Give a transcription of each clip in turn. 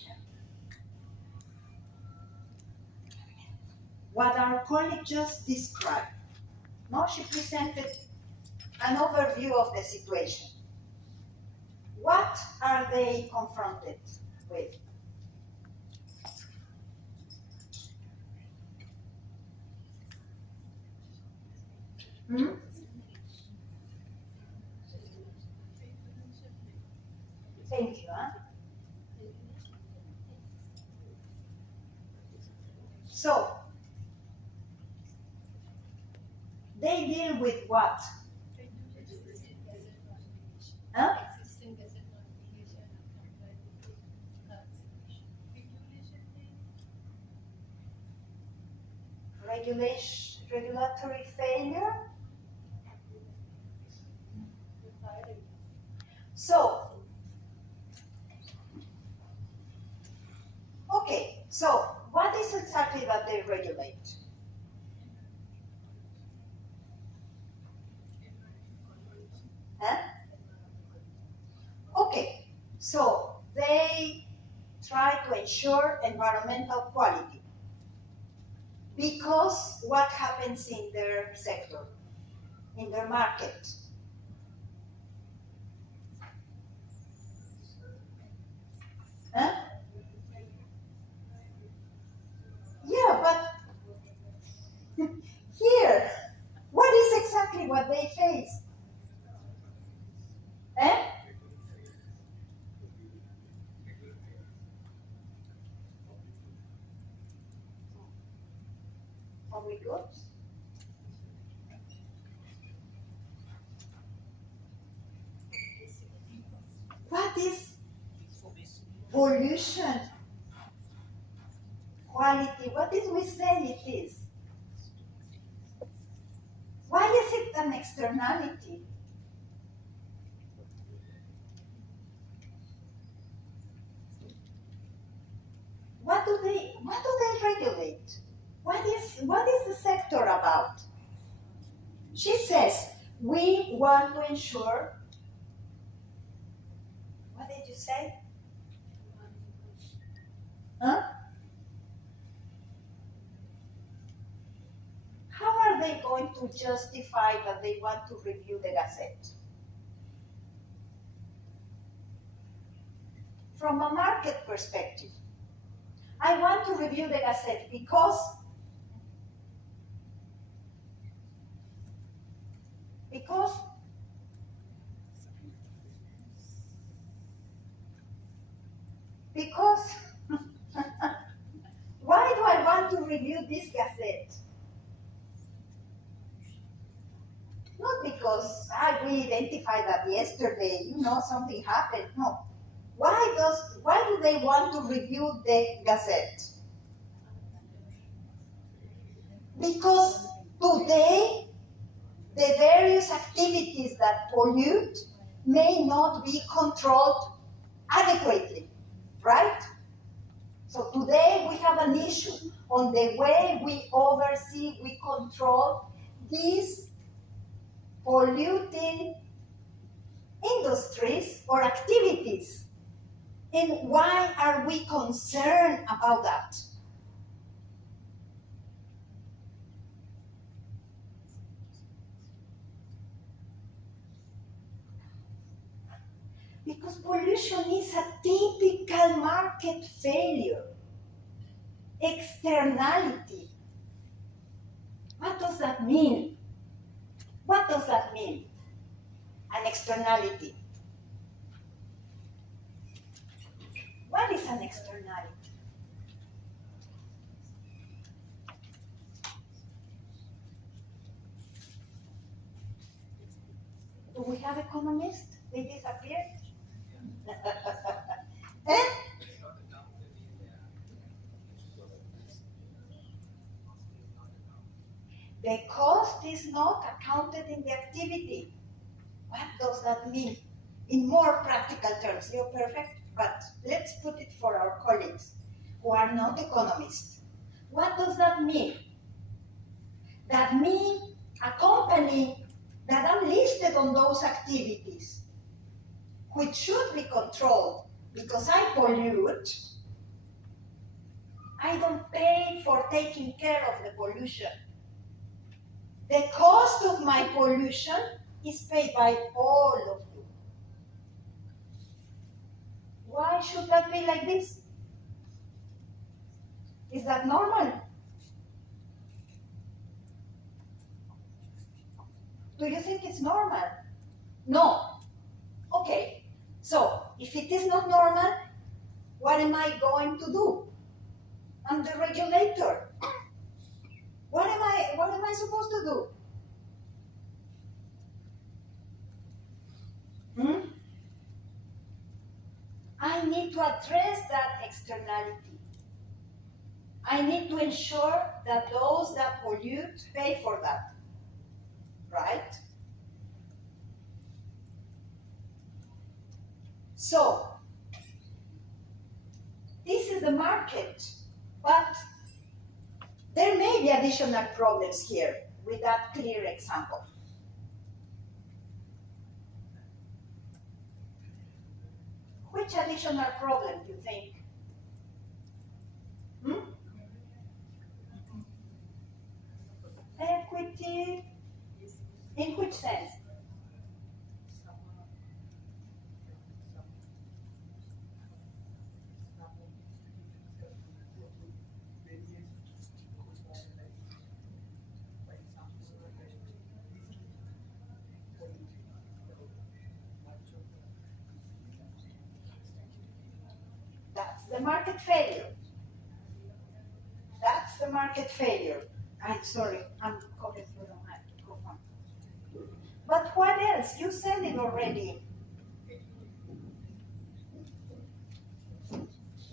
situation. What our colleague just described. No, she presented an overview of the situation. What are they confronted with? Thank you. So, they deal with what? Huh? Regulatory failure. So, okay, so what is exactly that they regulate? Huh? Okay, so they try to ensure environmental quality. Because what happens in their sector, in their market? Huh? Yeah, but here, what is exactly what they face? Eh? Are we good? What is pollution? Quality, what did we say it is? Why is it an externality? What do they regulate? What is the sector about? She says, we want to ensure, what did you say? Huh? How are they going to justify that they want to review the Gazette? From a market perspective, I want to review the Gazette because why do I want to review this Gazette? Not because we identified that yesterday, something happened. No. Why do they want to review the Gazette? Because today, the various activities that pollute may not be controlled adequately, right? So today we have an issue on the way we oversee, we control these polluting industries or activities. And why are we concerned about that? Because pollution is a typical market failure. Externality. What does that mean? What does that mean? An externality. What is an externality? Do we have economists? They disappeared? Eh? The cost is not accounted in the activity. What does that mean? In more practical terms, you're perfect, but let's put it for our colleagues who are not economists. What does that mean? That means a company that I'm listed on those activities, which should be controlled because I pollute, I don't pay for taking care of the pollution. The cost of my pollution is paid by all of you. Why should that be like this? Is that normal? Do you think it's normal? No. Okay. So, if it is not normal, what am I going to do? I'm the regulator. What am I supposed to do? I need to address that externality. I need to ensure that those that pollute pay for that. Right? So, this is the market, but there may be additional problems here with that clear example. Which additional problem do you think? Equity, in which sense? That's the market failure. That's the market failure. I'm sorry, I'm calling through the microphone. But what else? You said it already.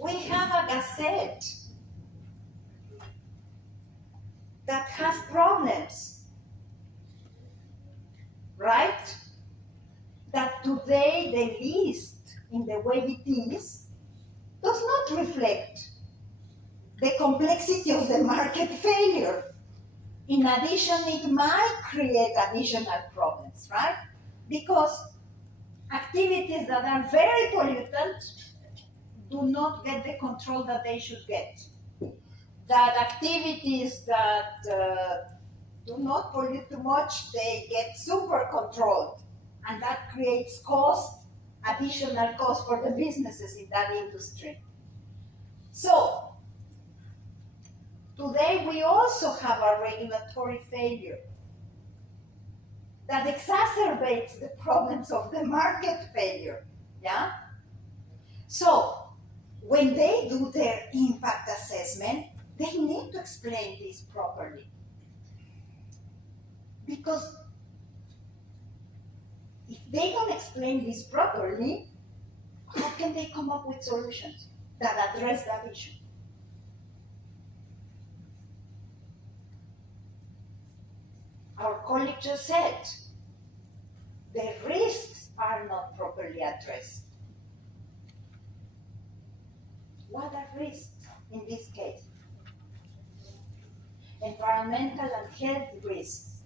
We have a gazette that has problems, right? That today the list in the way it is does not reflect the complexity of the market failure. In addition, it might create additional problems, right? Because activities that are very pollutant do not get the control that they should get. That activities that do not pollute too much, they get super controlled. And that creates cost, additional cost for the businesses in that industry. So, today we also have a regulatory failure that exacerbates the problems of the market failure, yeah? So, when they do their impact assessment, they need to explain this properly. Because if they don't explain this properly, how can they come up with solutions that address that issue? Our colleague just said, the risks are not properly addressed. What are risks in this case? Environmental and health risks.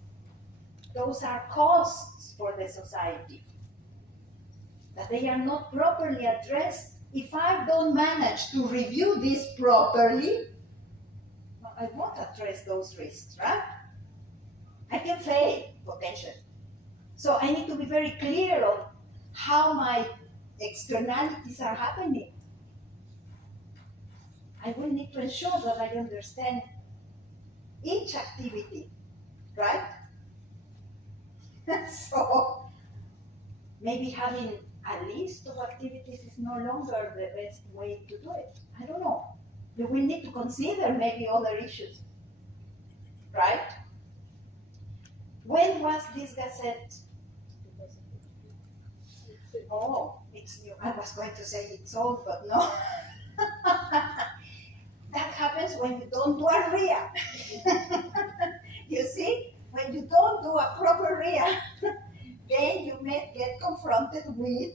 Those are costs for the society. That they are not properly addressed. If I don't manage to review this properly, I won't address those risks, right? I can fail, potentially. So I need to be very clear on how my externalities are happening. I will need to ensure that I understand each activity, right? So maybe having a list of activities is no longer the best way to do it. I don't know. You will need to consider maybe other issues, right? When was this gazette? Oh, it's new. I was going to say it's old, but no. That happens when you don't do a RIA. You see? When you don't do a proper RIA, then you may get confronted with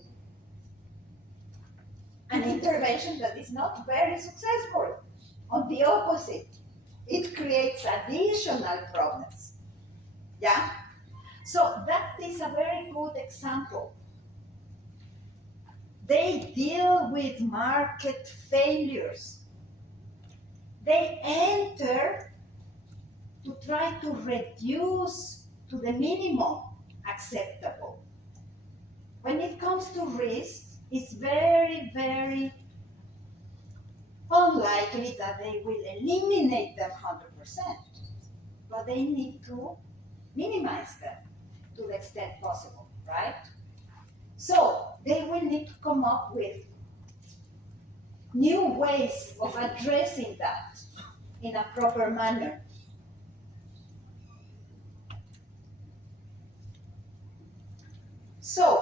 an intervention that is not very successful. On the opposite, it creates additional problems. Yeah? So that is a very good example. They deal with market failures. they enter to try to reduce to the minimum acceptable. When it comes to risk, it's very, very unlikely that they will eliminate them 100%, but they need to minimize them to the extent possible, right? So they will need to come up with new ways of addressing that in a proper manner. So